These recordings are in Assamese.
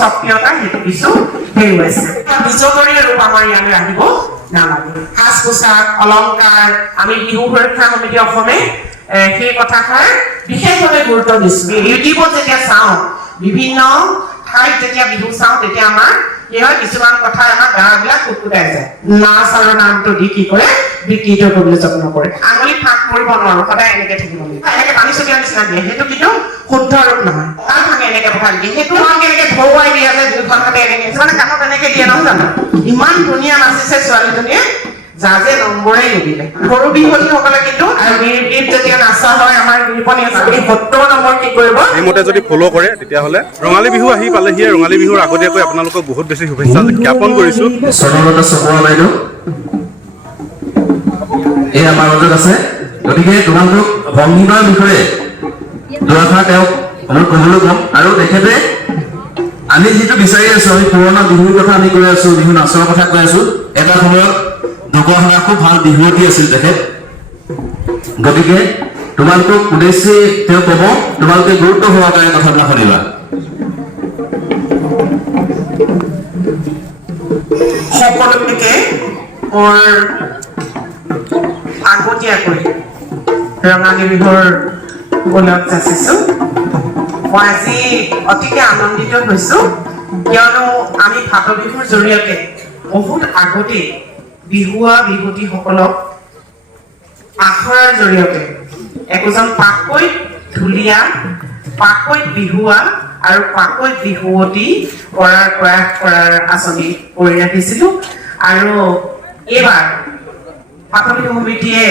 সক্ৰিয়তা সেইটো কিছু হেৰুৱাইছে বিজতৰীয় ৰূপ আমাৰ ইয়ালৈ আহিব নালাগে সাজ পোছাক অলংকাৰ আমি বিহু সুৰক্ষা সমিতি অসমে সেই কথাষাৰ বিশেষভাৱে গুৰুত্ব দিছোঁ ইউটিউবত যেতিয়া চাওঁ বিভিন্ন ঠাইত যেতিয়া বিহু চাওঁ তেতিয়া আমাৰ কি হয় কিছুমান কথা আমাৰ গাঁওবিলাক কুটকুটাই যায় নাচ আৰু নামটো দি কি কৰে বিকৃত কৰিবলৈ যত্ন কৰে আঙুলি ফাঁক কৰিব নোৱাৰো সদায় এনেকে থাকিব লাগিব এনেকে পানী ছটিওৱাৰ নিচিনা দিয়ে সেইটো কিন্তু শুদ্ধ ৰূপ নহয় তাৰ ভাঙে এনেকে পঠাই দিয়ে সেইটো ভাঙে এনেকে ধৰুৱাই দিয়া যে দুখন হাতে এনেকে কিছুমানে কাষত এনেকে দিয়ে নহয় জানো ইমান ধুনীয়া নাচিছে ছোৱালীজনীয়ে যাজে নম্বৰে নিদিলে সৰু বিহুৱতীসকলে কিন্তু আৰু গীত যেতিয়া নাচা হয় আমাৰ গীপনি আছে 70 নম্বৰ কি কৰিব এইমতে যদি ফলো কৰে তেতিয়াহ'লে ৰঙালী বিহু আহি পালেহি ৰঙালী বিহুৰ আগতীয়াকৈ আপোনালোকক বহুত বেছি শুভেচ্ছা জ্ঞাপন কৰিছোঁ স্বৰ্ণলতা চকোৱা বাইদেউ এই আমাৰ মাজত আছে গতিকে তোমালোক ভংগীমাৰ বিষয়ে দুআষাৰ তেওঁক অলপ ক'বলৈ ক'ম আৰু তেখেতে আমি যিটো বিচাৰি আছো আমি পুৰণা বিহুৰ কথা আমি কৈ আছো বিহু নাচৰ কথা কৈ আছো এটা সময়ত ঢকুৱাখানা খুব ভাল বিহুৱতী আছিল তেখেত গতিকে তোমালোকক উদ্দেশ্যে তেওঁ ক'ব তোমালোকে গুৰুত্ব সহকাৰে কথাবিলাক শুনিবা সকলোকে মোৰ আগতীয়াকৈ ৰঙালী বিহুৰ ওলগ যাচিছোঁ মই আজি অতিকে আনন্দিত হৈছোঁ কিয়নো আমি ফাট বিহুৰ জৰিয়তে বহুত আগতেই বিহুৱা বিহুৱতীসকলক আখৰাৰ জৰিয়তে একোজন পাকৈত ঢুলীয়া পাকৈত বিহুৱা আৰু পাকৈত বিহুৱতী কৰাৰ প্ৰয়াস কৰাৰ আঁচনি কৰি ৰাখিছিলোঁ আৰু এইবাৰ ফাট বিহু সমিতিয়ে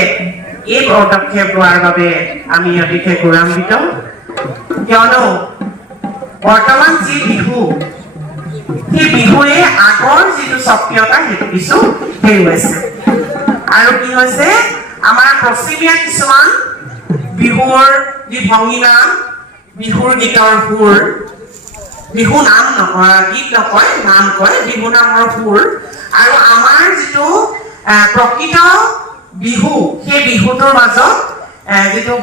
এই পদক্ষেপ লোৱাৰ বাবে আমি অতিকে গৌৰৱান্বিত কিয়নো বৰ্তমান যি বিহু সেই বিহুৱে আগৰ যিটো সক্ৰিয়তা সেইটো কিছু হেৰুৱাইছে আৰু কি হৈছে আমাৰ পশ্চিমীয়া কিছুমান বিহুৰ যি ভংগীমা বিহুৰ গীতৰ সুৰ বিহু নাম গীত নকয় নাম কয় বিহু নামৰ সুৰ আৰু আমাৰ যিটো প্ৰকৃত বিহু সেই বিহুটোৰ মাজত যিটো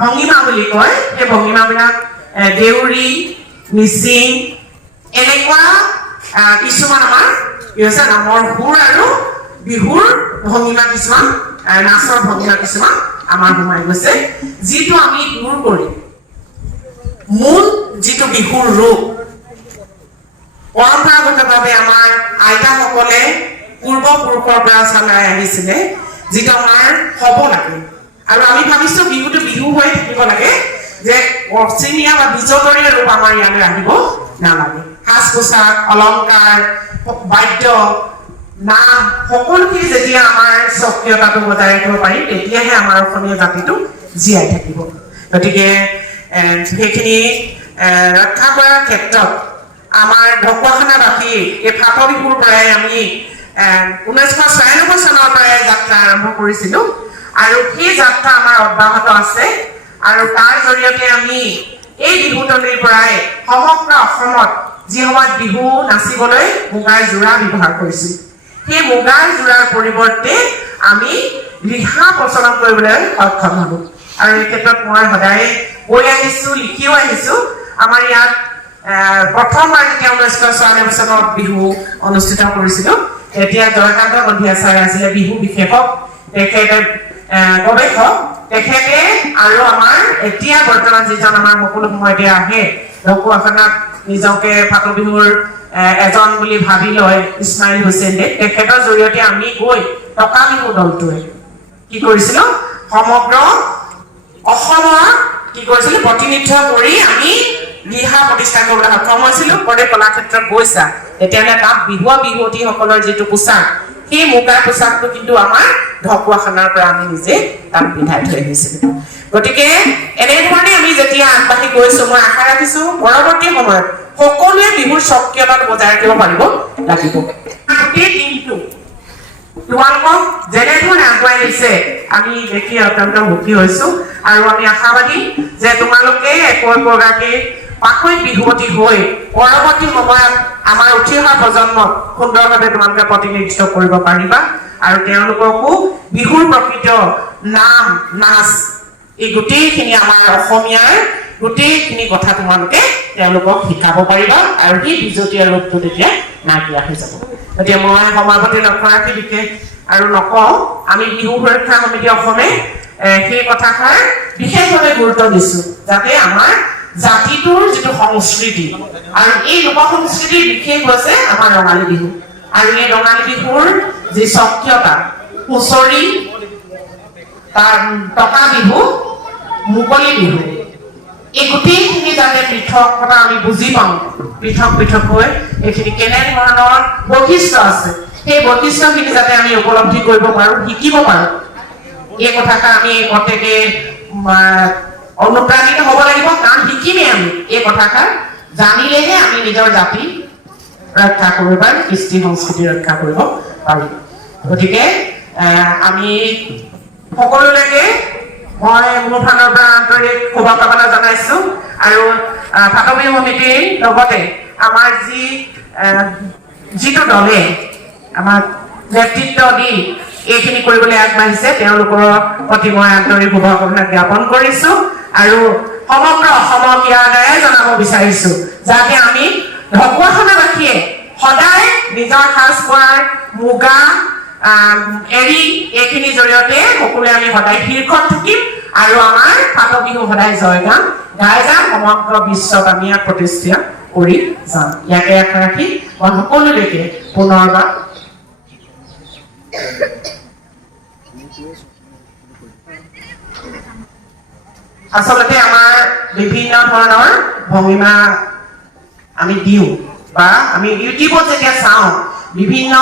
ভংগীমা বুলি কয় সেই ভংগীমাবিলাক দেউৰী মিচিং এনেকুৱা কিছুমান আমাৰ কি হৈছে নামৰ সুৰ আৰু বিহুৰ ভংগীমা কিছুমান নাচৰ ভংগীমা কিছুমান আমাৰ সোমাই গৈছে যিটো আমি দূৰ কৰি মূল যিটো বিহুৰ ৰূপ পৰম্পৰাগতভাৱে আমাৰ আইতাসকলে পূৰ্বপুৰুষৰ পৰা চলাই আহিছিলে যিটো আমাৰ হ'ব লাগে আৰু আমি ভাবিছোঁ বিহুটো বিহু হৈ থাকিব লাগে যে পশ্চিমীয়া বা বিজতৰীয় ৰূপ আমাৰ ইয়ালৈ আহিব নালাগে সাজ পোছাক অলংকাৰ বাদ্য নাম সকলোখিনি যেতিয়া আমাৰ সক্ৰিয়তাটো বজাই ৰাখিব পাৰিম তেতিয়াহে আমাৰ অসমীয়া জাতিটো জীয়াই থাকিব গতিকে সেইখিনি ৰক্ষা কৰাৰ ক্ষেত্ৰত আমাৰ ঢকুৱাখানাবাসী এই ফাট বিহুৰ পৰাই আমি 1996 চনৰ পৰাই যাত্ৰা আৰম্ভ কৰিছিলোঁ আৰু সেই যাত্ৰা আমাৰ অব্যাহত আছে আৰু তাৰ জৰিয়তে আমি এই বিহুতলীৰ পৰাই সমগ্ৰ অসমত যি সময়ত বিহু নাচিবলৈ মুগাৰ যোৰা ব্যৱহাৰ কৰিছিল সেই মুগাৰ যোৰাৰ পৰিৱৰ্তে আমি ৰিহা প্ৰচলন কৰিবলৈ সক্ষম হ'লো আৰু এই ক্ষেত্ৰত মই সদায় কৈ আহিছোঁ লিখিও আহিছোঁ আমাৰ ইয়াত প্ৰথমবাৰ যেতিয়া 1994 চনত বিহু অনুষ্ঠিত কৰিছিলোঁ এতিয়া জয়কান্ত গন্ধিয়া ছাৰ আছিলে বিহু বিশেষক তেখেতে গৱেষক তেখেতে আৰু আমাৰ এতিয়া বৰ্তমান যিজন আমাৰ সকলো সময়তে আহে ঢকুৱাখানাত নিজকে ফাট বিহুৰ এজন বুলি ভাবি লয় ইছমাইল হুছেইন তেখেতৰ জৰিয়তে আমি গৈ টকা বিহু দলটোৱে কি কৰিছিলোঁ সমগ্ৰ অসমৰ কি কৰিছিলোঁ প্ৰতিনিধিত্ব কৰি আমি ৰিহা প্ৰতিষ্ঠা কৰিবলৈ সক্ষম হৈছিলোঁ পৰে কলাক্ষেত্ৰত গৈছা তেতিয়াহ'লে তাত বিহুৱা বিহুৱতীসকলৰ যিটো পোচাক সেই মুগাৰ পোচাকটো কিন্তু আমাৰ ঢকুৱাখানাৰ পৰা আমি নিজে তাত পিন্ধাই থৈ আহিছিলোঁ গতিকে এনেধৰণে আমি যেতিয়া আগবাঢ়ি গৈছোঁ মই আশা ৰাখিছোঁ পৰৱৰ্তী সময়ত সকলোৱে বিহুৰ সক্ৰিয়তাটো বজাই ৰাখিব পাৰিব লাগিব গোটেই দিনটো তোমালোকক যেনেধৰণে আগুৱাই নিছে আমি দেখি অত্যন্ত সুখী হৈছোঁ আৰু আমি আশাবাদী যে তোমালোকে একগৰাকী পাকৈত বিহুৱতী হৈ পৰৱৰ্তী সময়ত আমাৰ উঠি অহা প্ৰজন্মক সুন্দৰভাৱে তোমালোকে প্ৰতিনিধিত্ব কৰিব পাৰিবা আৰু তেওঁলোককো বিহুৰ প্ৰকৃত নাম নাচ এই গোটেইখিনি আমাৰ অসমীয়াৰ গোটেইখিনি কথা তোমালোকে তেওঁলোকক শিকাব পাৰিবা আৰু সেই বিজতীয় ৰূপটো তেতিয়া নাইকিয়া হৈ যাব এতিয়া মই সমাজপতি লক্ষ্য ৰাখি বিশেষ আৰু নকওঁ আমি বিহু সুৰক্ষা সমিতি অসমে সেই কথাষাৰ বিশেষভাৱে গুৰুত্ব দিছো যাতে আমাৰ জাতিটোৰ যিটো সংস্কৃতি আৰু এই লোক সংস্কৃতিৰ বিশেষ হৈছে আমাৰ ৰঙালী বিহু আৰু এই ৰঙালী বিহুৰ যি স্বকীয়তা হুঁচৰি টকা বিহু মুকলি বিহু এই গোটেইখিনি যাতে পৃথকতা আমি বুজি পাওঁ পৃথক হৈ এইখিনি কেনেধৰণৰ বৈশিষ্ট্য আছে সেই বৈশিষ্ট্যখিনি যাতে আমি উপলব্ধি কৰিব পাৰোঁ শিকিব পাৰোঁ এই কথাষাৰ আমি প্ৰত্যেকে অনুপ্ৰাণিত হ'ব লাগিব কাৰণ শিকিমেই আমি এই কথাষাৰ জানিলেহে আমি নিজৰ জাতি ৰক্ষা কৰিব পাৰিম কৃষ্টি সংস্কৃতি ৰক্ষা কৰিব পাৰিম গতিকে আমি সকলোলৈকে মই মোৰ ফালৰ পৰা আন্তৰিক শুভকামনা জনাইছো আৰু ফাট বিহু সমিতিৰ লগতে আমাৰ যিটো দলে আমাক নেতৃত্ব দি এইখিনি কৰিবলৈ আগবাঢ়িছে তেওঁলোকৰ প্ৰতি মই আন্তৰিক শুভকামনা জ্ঞাপন কৰিছো আৰু সমগ্ৰ অসমক ইয়াৰ দ্বাৰাই জনাব বিচাৰিছো যাতে আমি ঢকুৱাখানাবাসীয়ে সদায় নিজৰ সাজপাৰ মুগা এৰি এইখিনি জৰিয়তে সকলোৱে আমি সদায় শীৰ্ষত থাকিম আৰু আমাৰ ফাট বিহু সদায় জয়গান গাই যাম সমগ্ৰ বিশ্বত আমি ইয়াক প্ৰতিষ্ঠা কৰি যাম ইয়াকে আশা ৰাখি মই সকলোলৈকে পুনৰবাৰ আচলতে আমাৰ বিভিন্ন ধৰণৰ ভংগীমা আমি দিওঁ বা আমি ইউটিউবত যেতিয়া চাওঁ বিভিন্ন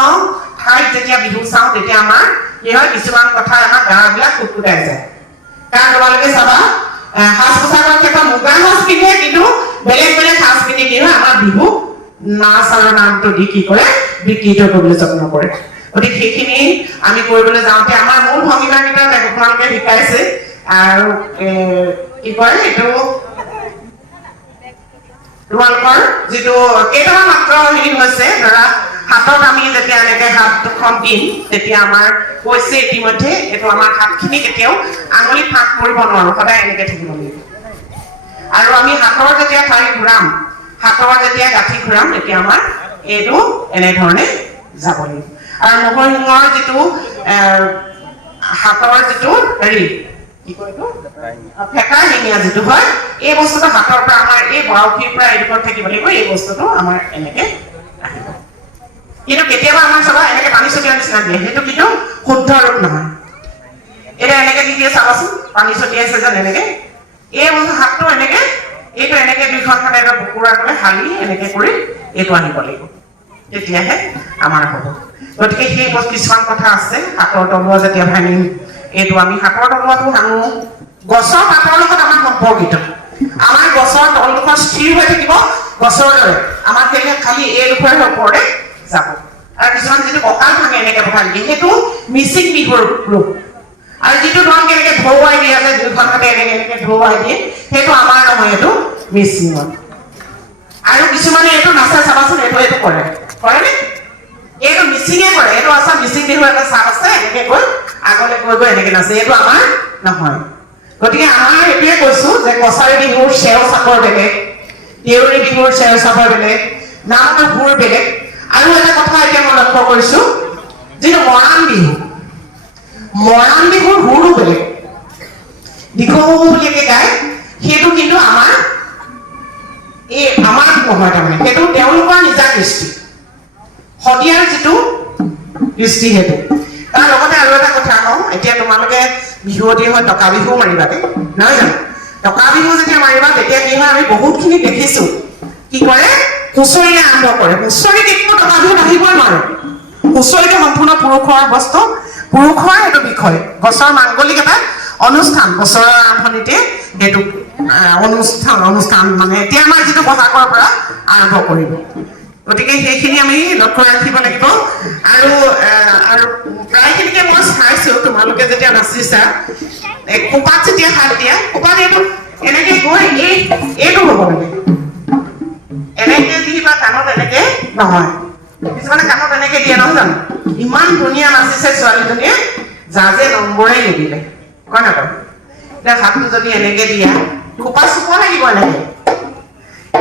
ঠাইত যেতিয়া বিহু চাওঁ তেতিয়া আমাৰ কি হয় কিছুমান কথা আমাৰ গাঁৱবিলাক কুটকুটাই যায় কাৰণ তোমালোকে চাবা সাজ পোছাকৰ ক্ষেত্ৰত মুগা সাজ পিন্ধে কিন্তু বেলেগ বেলেগ সাজ পিন্ধি কি হয় আমাৰ বিহু নাচ আৰু নামটো দি কি কৰে বিকৃত কৰিবলৈ যত্ন কৰে গতিকে সেইখিনি আমি কৰিবলৈ যাওঁতে আমাৰ মূল ভংগীমাকেইটা আপোনালোকে শিকাইছে আৰু কি কয় এইটো তোমালোকৰ যিটো কেইটামান মাত্ৰ হেৰি হৈছে ধৰা হাতত আমি যেতিয়া এনেকে হাত দুখন দিম তেতিয়া আমাৰ কৈছে ইতিমধ্যে এইটো আমাৰ হাতখিনি কেতিয়াও আঙুলি ফাঁক কৰিব নোৱাৰো সদায় এনেকে থাকিব লাগিব আৰু আমি হাতৰ যেতিয়া ঠাই ঘূৰাম হাতৰ যেতিয়া গাঁঠি ঘূৰাম তেতিয়া আমাৰ এইটো এনেধৰণে যাব লাগিব আৰু মহৰ যিটো হাতৰ যিটো হেৰি কি কয় এইটো ফেকা শিঙীয়া যিটো হয় এই বস্তুটো হাতৰ পৰা আমাৰ এই বাউসীৰ পৰা এইডোখৰ থাকিব লাগিব এই বস্তুটো আমাৰ এনেকে আহিব কিন্তু কেতিয়াবা আমাৰ চাবা এনেকে পানী ছটিয়াৰ নিচিনা দিয়ে সেইটো কিন্তু শুদ্ধ ৰূপ নহয় এটা এনেকে দি দিয়ে চাবাচোন পানী ছটিয়াইছে যেন এনেকে এই হাতটো এনেকে এইটো এনেকে দুইখন হাতে এটা বুকুৰা কৰি হালি এনেকে কৰি এইটো আনিব লাগিব তেতিয়াহে আমাৰ হ'ব গতিকে সেই কিছুমান কথা আছে হাতৰ তলুৱা যেতিয়া ভাঙিম এইটো আমি হাতৰ তলুৱাটো ভাঙো গছৰ পাতৰ লগত আমাৰ সম্পৰ্কিত আমাৰ গছৰ তলডোখৰ স্থিৰ হৈ থাকিব গছৰ দৰে আমাৰ সেইহে খালি এইডোখৰ ওপৰতে যাব আৰু কিছুমান যিটো কঁকাল ভাঙে এনেকে পঠাই দিয়ে সেইটো মিচিং বিহুৰ ৰূপ আৰু যিটো ধৰণে এনেকে ধৌৱাই দিয়া যায় দুইখন হাতে এনেকে এনেকে ধৌৱাই দিয়ে সেইটো আমাৰ নহয় এইটো মিচিঙৰ আৰু কিছুমানে এইটো নাচে চাবাচোন এইটো কৰেনে এইটো মিচিঙে কৰে এইটো আছা মিচিং বিহু এটা চাপ আছে এনেকে গৈ আগলৈ গৈ এনেকে নাচে এইটো আমাৰ নহয় গতিকে আমাৰ এইটোৱে কৈছো যে কছাৰী বিহুৰ চেও চাপৰ বেলেগ দেউৰী বিহুৰ চেও চাপৰ বেলেগ নামৰ সুৰ বেলেগ আৰু এটা কথা এতিয়া মই লক্ষ্য কৰিছো যিটো মৰাণ বিহুৰ সুৰো বেলেগ দিখৌ বুলিকে গায় সেইটো কিন্তু আমাৰ নহয় তাৰমানে সেইটো তেওঁলোকৰ নিজা কৃষ্টি সদিয়াৰ যিটো কৃষ্টি সেইটো তাৰ লগতে আৰু এটা কথা কওঁ এতিয়া তোমালোকে বিহুৱতী হয় টকা বিহু মাৰিবা নহয় জানো টকা বিহু যেতিয়া মাৰিবা তেতিয়া কি হয় আমি বহুতখিনি দেখিছো কি কৰে হুঁচৰিৰে আৰম্ভ কৰে হুঁচৰি কেতিয়াও টকা বিহু আহিবই নোৱাৰে হুঁচৰিটো সম্পূৰ্ণ পুৰুষৰ বস্তু পুৰুষৰ সেইটো বিষয় গছৰ মাংগলিক এটা অনুষ্ঠান বছৰৰ আৰম্ভণিতে সেইটো অনুষ্ঠান মানে এতিয়া আমাৰ যিটো বহাগৰ পৰা আৰম্ভ কৰিব গতিকে সেইখিনি আমি লক্ষ্য ৰাখিব লাগিব আৰু প্ৰায়খিনিকে মই চাইছো তোমালোকে যেতিয়া নাচিছা কোপাত যেতিয়া হাত দিয়া কোপাত এইটো এনেকে গৈ এইটো হ'ব লাগে এনেকে দিবা কাণত এনেকে নহয় কিছুমানে কাণত এনেকে দিয়ে নহয় জানো ইমান ধুনীয়া নাচিছে ছোৱালীজনীয়ে জাজে নম্বৰে নিদিলে কয় নাপায় এতিয়া হাতটো যদি এনেকে দিয়া খোপা চুব লাগিব লাগে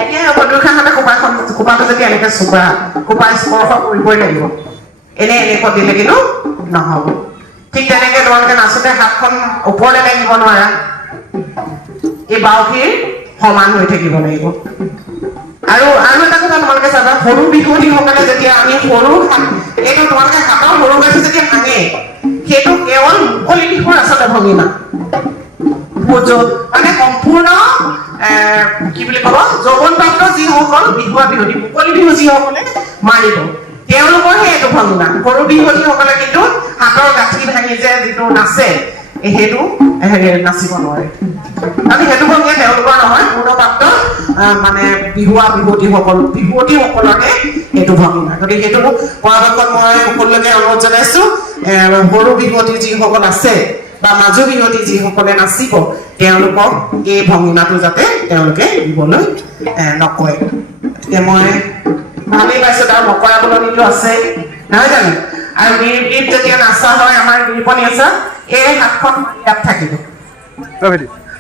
এতিয়া বদুখানতে খোপাটো যদি এনেকে চুবা খোপা স্পৰ্শ কৰিবই লাগিব এনেকৈ দিলে কিন্তু নহ'ব ঠিক তেনেকে তোমালোকে নাচোতে হাতখন ওপৰলৈ দাঙিব নোৱাৰা এই বাউসীৰ সমান হৈ থাকিব লাগিব আৰু এটা কথা তোমালোকে চাবা সৰু বিহুৱতীসকলে যেতিয়া আমি সৰু এইটো তোমালোকে হাতৰ সৰু গাঁঠি যেতিয়া ভাঙে সেইটো কেৱল মুকলি বিহুৰ আচলতে ভংগীমা মানে সম্পূৰ্ণ কি বুলি ক'ব যৌৱনপ্ৰাপ্ত যিসকল বিহুৱা বিহুৱতী মুকলি বিহু যিসকলে মাৰিব তেওঁলোকৰহে এইটো ভংগীমা সৰু বিহুৱতীসকলে কিন্তু হাতৰ গাঁঠি ভাঙি যে যিটো নাচে সেইটো নাচিব নোৱাৰে আমি সেইটো ভংগীয়ে তেওঁলোকৰ নহয় পূৰ্ণপ্ৰাপ্ত মানে বিহুৱা বিহুৱতীসকলৰহে এইটো ভংগীমা গতিকে সেইটো পৰাপক্ষত মই সকলোকে অনুৰোধ জনাইছো সৰু বিহুৱতী যিসকল আছে বা মাজু বিহুৱতী যিসকলে নাচিব তেওঁলোকক এই ভংগীমাটো যাতে তেওঁলোকে দিবলৈ নকয় গতিকে মই ভালেই পাইছো তাৰ নকৰা বলনিটো আছে নহয় জানো আৰু গীত যেতিয়া নাচা হয় আমাৰ গিৰিপনী আছে এই হাতখন ইয়াত থাকিব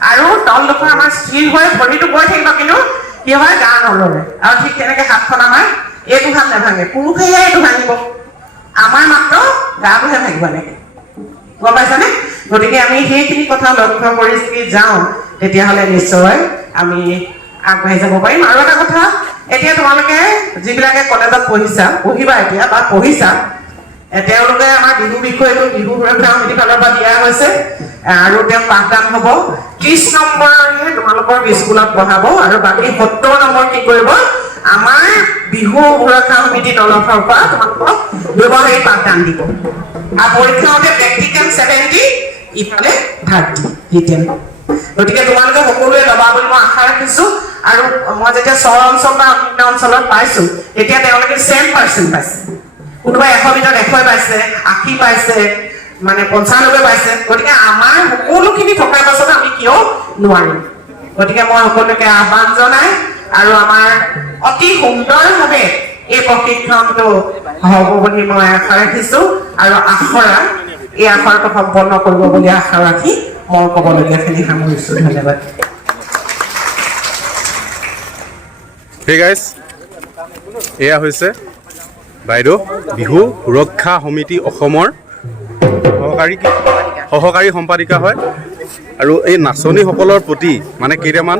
আৰু তলডোখৰ আমাৰ স্থিৰ হৈ ভৰিটো গৈ থাকিব কিন্তু কি হয় গা নলৰে আৰু ঠিক তেনেকে হাতখন আমাৰ এইটো হাত নাভাঙে পুৰুষেহে এইটো ভাঙিব আমাৰ মাত্ৰ গাটোহে ভাঙিব লাগে গম পাইছানে গতিকে আমি সেইখিনি কথা লক্ষ্য কৰি যদি যাওঁ তেতিয়াহ'লে নিশ্চয় আমি আগবাঢ়ি যাব পাৰিম আৰু এটা কথা এতিয়া তোমালোকে যিবিলাকে কলেজত পঢ়িবা এতিয়া বা পঢ়িছা তেওঁলোকে আমাৰ বিহু বিষয়টো বিহু সুৰক্ষা সমিতিৰ ফালৰ পৰা দিয়া হৈছে আৰু তেওঁ পাঠদান হ'ব 30 নম্বৰহে তোমালোকৰ স্কুলত পঢ়াব আৰু বাকী 70 নম্বৰ কি কৰিব আমাৰ বিহু সুৰক্ষা সমিতি তৰফৰ পৰা তোমালোকক ব্যৱহাৰিক পাঠদান দিব আৰু পৰীক্ষা হওঁতে প্ৰেক্টিকেল 70 ইফালে 30 ৰিটেন গতিকে তোমালোকে সকলোৱে ল'বা বুলি মই আশা ৰাখিছো আৰু মই যেতিয়া চহৰ অঞ্চল বা অন্য অঞ্চলত পাইছো তেতিয়া তেওঁলোকে 100% পাইছে কোনোবাই 100 ভিতৰত 100 পাইছে 80 পাইছে মানে 95 পাইছে গতিকে আমাৰ সকলোখিনি থকাৰ পাছত আমি কিয় নোৱাৰিম গতিকে মই সকলোকে আহ্বান জনাই আৰু আমাৰ অতি সুন্দৰভাৱে এই প্ৰশিক্ষণটো হ'ব বুলি মই আশা ৰাখিছো আৰু এই আখৰাটো সম্পন্ন কৰিব বুলি আশা ৰাখি মই ক'বলগীয়াখিনি সামৰিছো ধন্যবাদ Hey guys, এয়া হৈছে বাইদেউ বিহু সুৰক্ষা সমিতি অসমৰ সহকাৰী সম্পাদিকা হয় আৰু এই নাচনীসকলৰ প্ৰতি মানে কেইটামান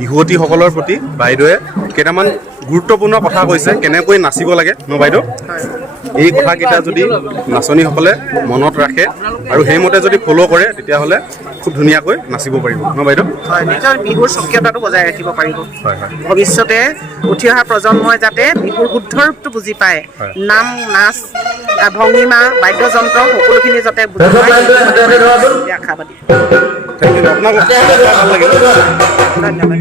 বিহুৱতীসকলৰ প্ৰতি বাইদেৱে কেইটামান গুৰুত্বপূৰ্ণ কথা কৈছে কেনেকৈ নাচিব লাগে ন বাইদেউ এই কথাকেইটা যদি নাচনীসকলে মনত ৰাখে আৰু সেইমতে যদি ফ'ল' কৰে তেতিয়াহ'লে খুব ধুনীয়াকৈ নাচিব পাৰিব ন বাইদেউ হয় নিজৰ বিহুৰ স্বকীয়তাটো বজাই ৰাখিব পাৰিব ভৱিষ্যতে উঠি অহা প্ৰজন্মই যাতে বিহুৰ শুদ্ধ ৰূপটো বুজি পায় নাম নাচ ভংগীমা বাদ্যযন্ত্ৰ সকলোখিনি যাতে বুজি পায় আশাবাদী থেংক ইউ আপোনাক ভাল লাগিল ধন্যবাদ